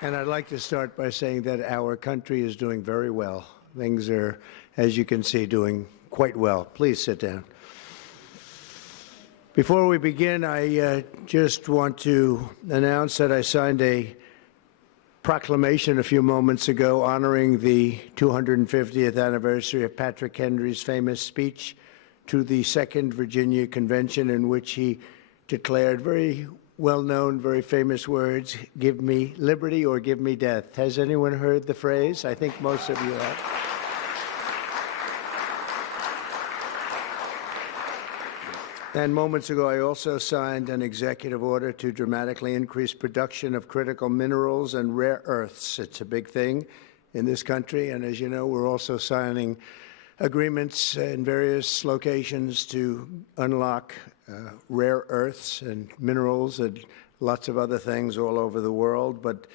And I'd like to start by saying that our country is doing very well. Things are, as you can see, doing quite well. Please sit down. Before we begin, I just want to announce that I signed a proclamation a few moments ago honoring the 250th anniversary of Patrick Henry's famous speech to the Second Virginia Convention, in which he declared very well-known, very famous words, "Give me liberty or give me death." Has anyone heard the phrase? I think most of you have. And moments ago, I also signed an executive order to dramatically increase production of critical minerals and rare earths. It's a big thing in this country, and as you know, we're also signing agreements in various locations to unlock rare earths and minerals and lots of other things all over the world, but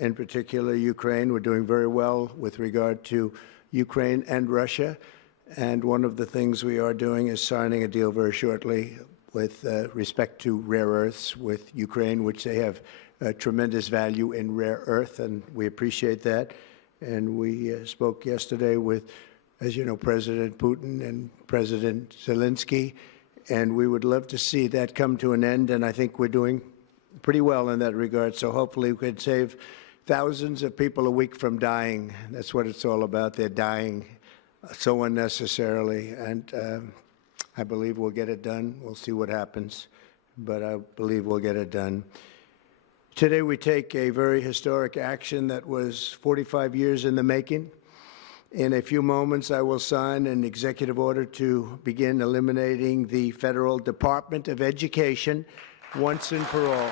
in particular Ukraine. We're doing very well with regard to Ukraine and Russia, and one of the things we are doing is signing a deal very shortly with respect to rare earths with Ukraine, which they have tremendous value in rare earth, and we appreciate that. And we spoke yesterday with, as you know, President Putin and President Zelensky, and we would love to see that come to an end, and I think we're doing pretty well in that regard. So hopefully we could save thousands of people a week from dying. That's what it's all about. They're dying so unnecessarily, and I believe we'll get it done. We'll see what happens, but I believe we'll get it done. Today we take a very historic action that was 45 years in the making. In a few moments, I will sign an executive order to begin eliminating the Federal Department of Education once and for all.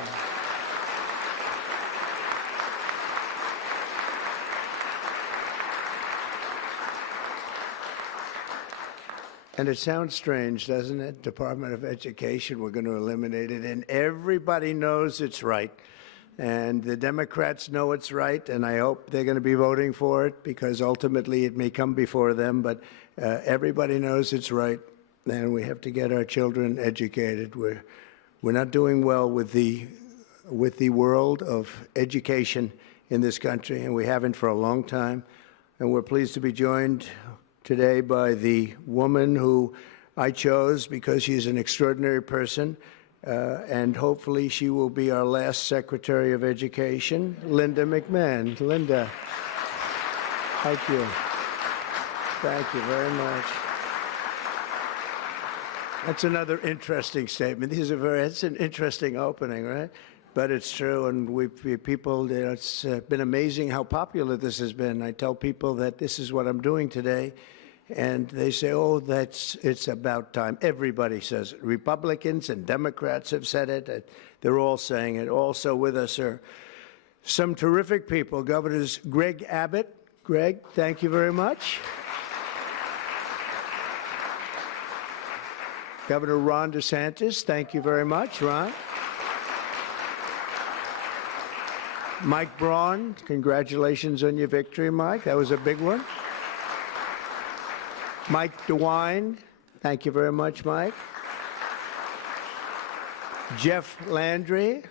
And it sounds strange, doesn't it? Department of Education, we're going to eliminate it, and everybody knows it's right. And the Democrats know it's right, and I hope they're going to be voting for it, because ultimately it may come before them, but everybody knows it's right, and we have to get our children educated. We're not doing well with the world of education in this country, and we haven't for a long time. And we're pleased to be joined today by the woman who I chose because she's an extraordinary person, and hopefully she will be our last Secretary of Education, Linda McMahon. Linda, thank you. Thank you very much. That's another interesting statement. It's an interesting opening, right? But it's true, and people, it's been amazing how popular this has been. I tell people that this is what I'm doing today, and they say, oh, it's about time. Everybody says it. Republicans and Democrats have said it. They're all saying it. Also with us are some terrific people. Governors Greg Abbott. Greg, thank you very much. Governor Ron DeSantis, thank you very much, Ron. Mike Braun, congratulations on your victory, Mike. That was a big one. Mike DeWine, thank you very much, Mike. Jeff Landry.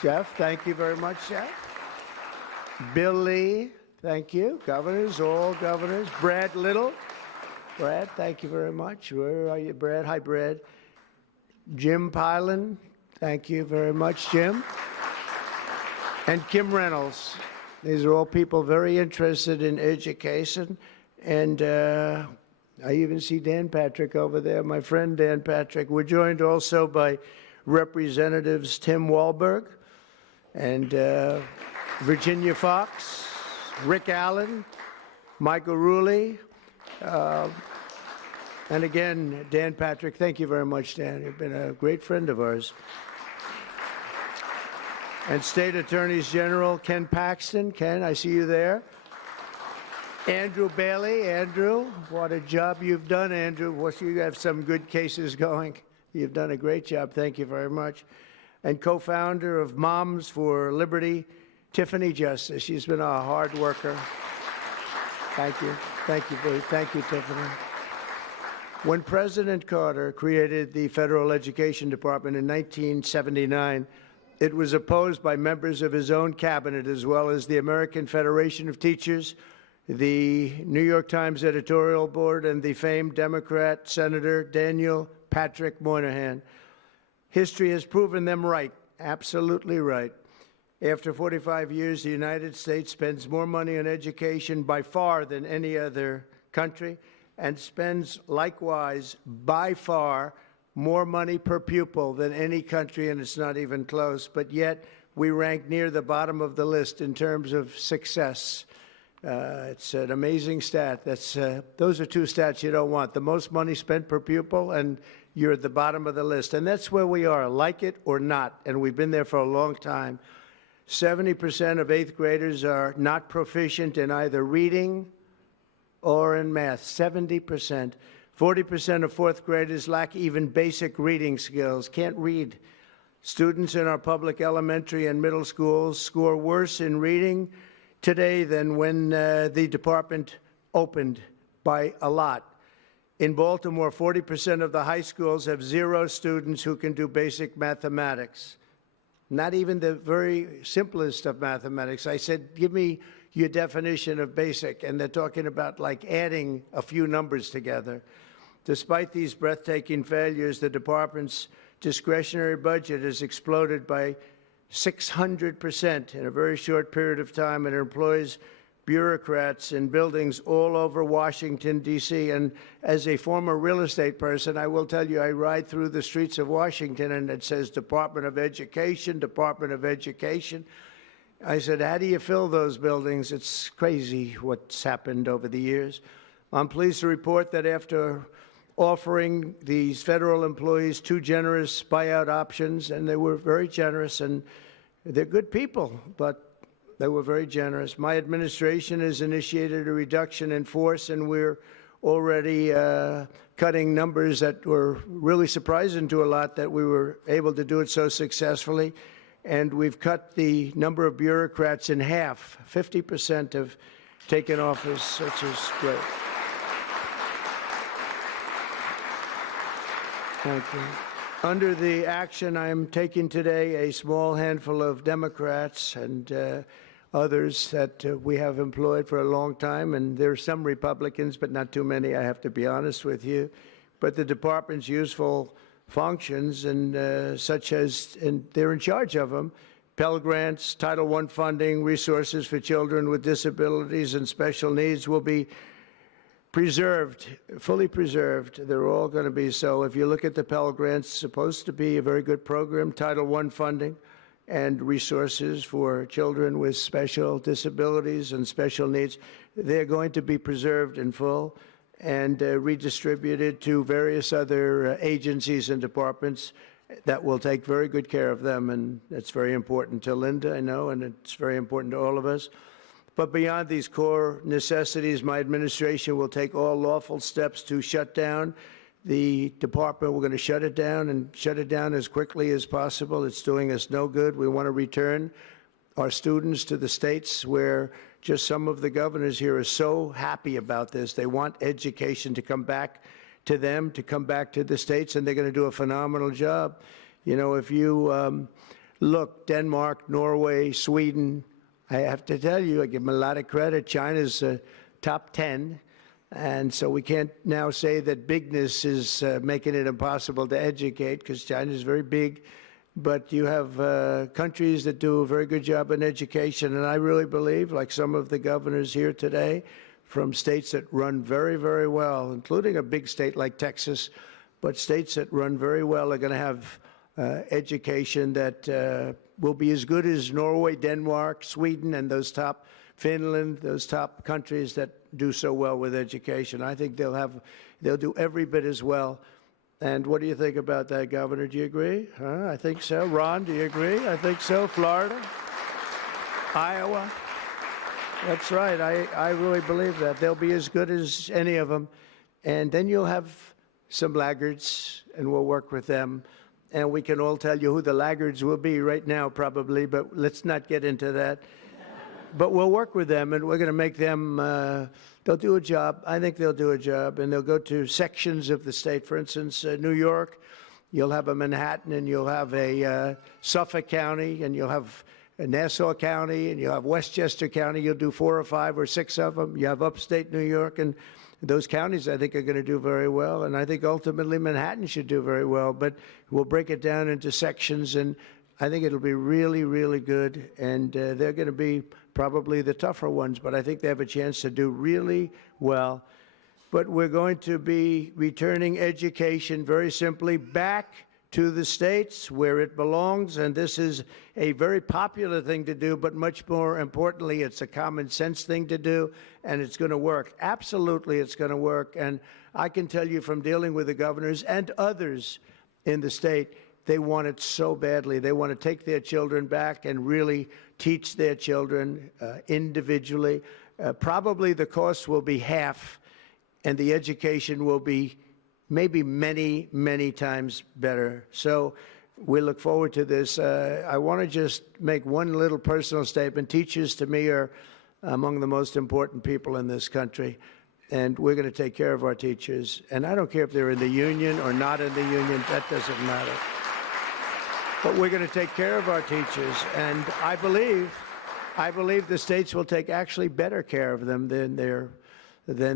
Jeff, thank you very much, Jeff. Bill Lee, thank you. Governors, all governors. Brad Little. Brad, thank you very much. Where are you, Brad? Hi, Brad. Jim Pilan, thank you very much, Jim. And Kim Reynolds. These are all people very interested in education. And I even see Dan Patrick over there, my friend Dan Patrick. We're joined also by Representatives Tim Walberg and Virginia Fox, Rick Allen, Michael Rulli, and again, Dan Patrick. Thank you very much, Dan. You've been a great friend of ours. And State Attorneys General Ken Paxton. Ken, I see you there. Andrew Bailey. Andrew, what a job you've done, Andrew. You have some good cases going. You've done a great job. Thank you very much. And co-founder of Moms for Liberty, Tiffany Justice. She's been a hard worker. Thank you. Thank you, Boo. Thank you, Tiffany. When President Carter created the Federal Education Department in 1979, It was opposed by members of his own cabinet, as well as the American Federation of Teachers, the New York Times editorial board, and the famed Democrat Senator Daniel Patrick Moynihan. History has proven them right, absolutely right. After 45 years, the United States spends more money on education by far than any other country, and spends likewise by far more money per pupil than any country, and it's not even close. But yet we rank near the bottom of the list in terms of success. It's an amazing stat. Those are two stats you don't want: the most money spent per pupil, and you're at the bottom of the list. And that's where we are, like it or not, and we've been there for a long time. 70% of 8th graders are not proficient in either reading or in math. 70%. 40% of 4th graders lack even basic reading skills, can't read. Students in our public elementary and middle schools score worse in reading today than when the department opened, by a lot. In Baltimore, 40% of the high schools have 0 students who can do basic mathematics. Not even the very simplest of mathematics. I said, give me your definition of basic, and they're talking about like adding a few numbers together. Despite these breathtaking failures, the department's discretionary budget has exploded by 600% in a very short period of time, and it employs bureaucrats in buildings all over Washington, D.C. And as a former real estate person, I will tell you, I ride through the streets of Washington, and it says Department of Education, Department of Education. I said, how do you fill those buildings? It's crazy what's happened over the years. I'm pleased to report that after offering these federal employees 2 generous buyout options, and they were very generous, and they're good people, but they were very generous. My administration has initiated a reduction in force, and we're already cutting numbers that were really surprising to a lot, that we were able to do it so successfully. And we've cut the number of bureaucrats in half. 50% have taken office, which is great. Thank you. Under the action I'm taking today, a small handful of Democrats and others that we have employed for a long time, and there are some Republicans, but not too many, I have to be honest with you. But the department's useful functions, and such as, and they're in charge of them: Pell Grants, Title I funding, resources for children with disabilities and special needs will be preserved, fully preserved. They're all going to be so. If you look at the Pell Grants, it's supposed to be a very good program. Title I funding and resources for children with special disabilities and special needs, they're going to be preserved in full and redistributed to various other agencies and departments that will take very good care of them. And that's very important to Linda, I know, and it's very important to all of us. But beyond these core necessities, my administration will take all lawful steps to shut down the department. We're going to shut it down, and shut it down as quickly as possible. It's doing us no good. We want to return our students to the states, where just some of the governors here are so happy about this. They want education to come back to them, to come back to the states, and they're going to do a phenomenal job. You know, if you look, Denmark, Norway, Sweden, I have to tell you, I give them a lot of credit. China's top 10. And so we can't now say that bigness is making it impossible to educate, because China is very big. But you have countries that do a very good job in education. And I really believe, like some of the governors here today, from states that run very, very well, including a big state like Texas, but states that run very well are going to have education that will be as good as Norway, Denmark, Sweden, and those top, Finland, those top countries that do so well with education. I think they'll do every bit as well. And what do you think about that, Governor? Do you agree? I think so. Ron, do you agree? I think so. Florida? Iowa? That's right. I really believe that. They'll be as good as any of them. And then you'll have some laggards, and we'll work with them. And we can all tell you who the laggards will be right now, probably, but let's not get into that. But we'll work with them, and we're going to make them, they'll do a job. I think they'll do a job, and they'll go to sections of the state. For instance, New York You'll have a Manhattan, and you'll have a Suffolk County, and you'll have Nassau County, and you'll have Westchester County. You'll do 4 or 5 or 6 of them. You have upstate New York, and those counties, I think, are going to do very well. And I think ultimately Manhattan should do very well. But we'll break it down into sections, and I think it'll be really, really good. And they're going to be probably the tougher ones, but I think they have a chance to do really well. But we're going to be returning education very simply back to the states where it belongs, and this is a very popular thing to do, but much more importantly, it's a common sense thing to do, and it's going to work. Absolutely, it's going to work, and I can tell you from dealing with the governors and others in the state, they want it so badly. They want to take their children back and really teach their children individually. Probably the cost will be half, and the education will be maybe many, many times better. So we look forward to this. I want to just make one little personal statement. Teachers, to me, are among the most important people in this country, and we're going to take care of our teachers. And I don't care if they're in the union or not in the union. That doesn't matter. But we're going to take care of our teachers, and I believe the states will take actually better care of them than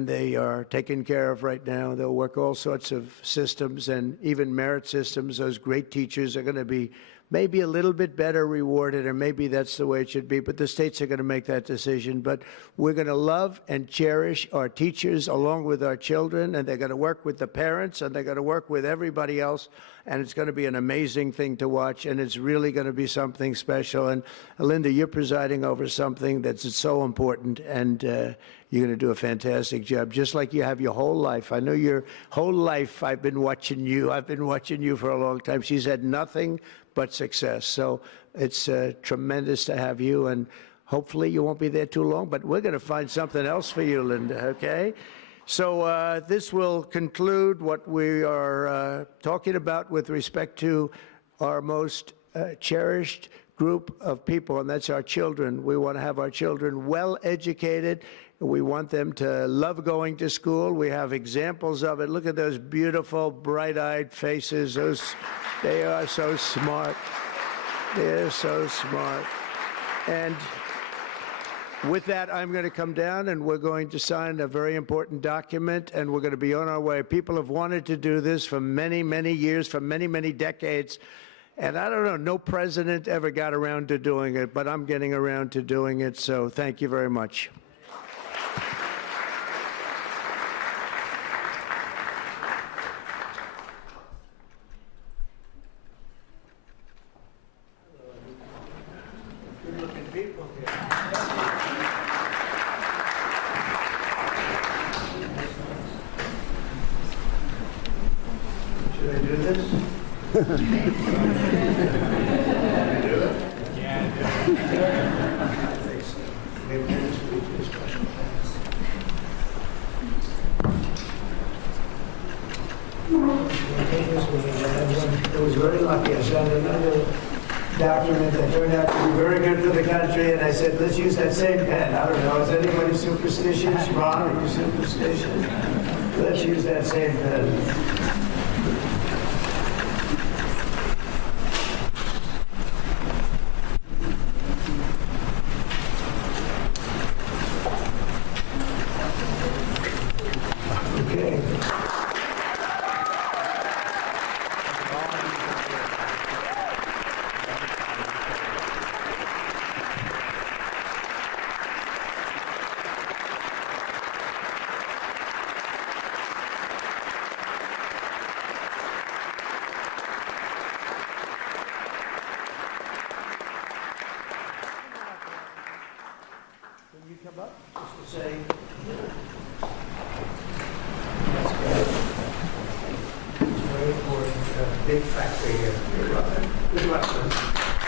they are taken care of right now. They'll work all sorts of systems and even merit systems. Those great teachers are going to be maybe a little bit better rewarded, or maybe that's the way it should be, but the states are going to make that decision. But we're going to love and cherish our teachers along with our children, and they're going to work with the parents, and they're going to work with everybody else, and it's going to be an amazing thing to watch, and it's really going to be something special. And Linda, you're presiding over something that's so important, and you're going to do a fantastic job, just like you have your whole life. I know your whole life I've been watching you. I've been watching you for a long time. She's had nothing but success. So it's tremendous to have you, and hopefully you won't be there too long, but we're going to find something else for you, Linda, okay? So this will conclude what we are talking about with respect to our most cherished group of people, and that's our children. We want to have our children well educated. We want them to love going to school. We have examples of it. Look at those beautiful, bright-eyed faces. They are so smart. They're so smart. And with that, I'm going to come down, and we're going to sign a very important document, and we're going to be on our way. People have wanted to do this for many, many years, for many, many decades. And I don't know, no president ever got around to doing it, but I'm getting around to doing it, so thank you very much. Good-looking people here. Should I do this? I was very lucky. I signed another document that turned out to be very good for the country, and I said, let's use that same pen. I don't know, is anybody superstitious? Ron, are you superstitious? Let's use that same pen. You come up just to say, that's good. It's very important. Big factory here. Good luck. Good luck, sir.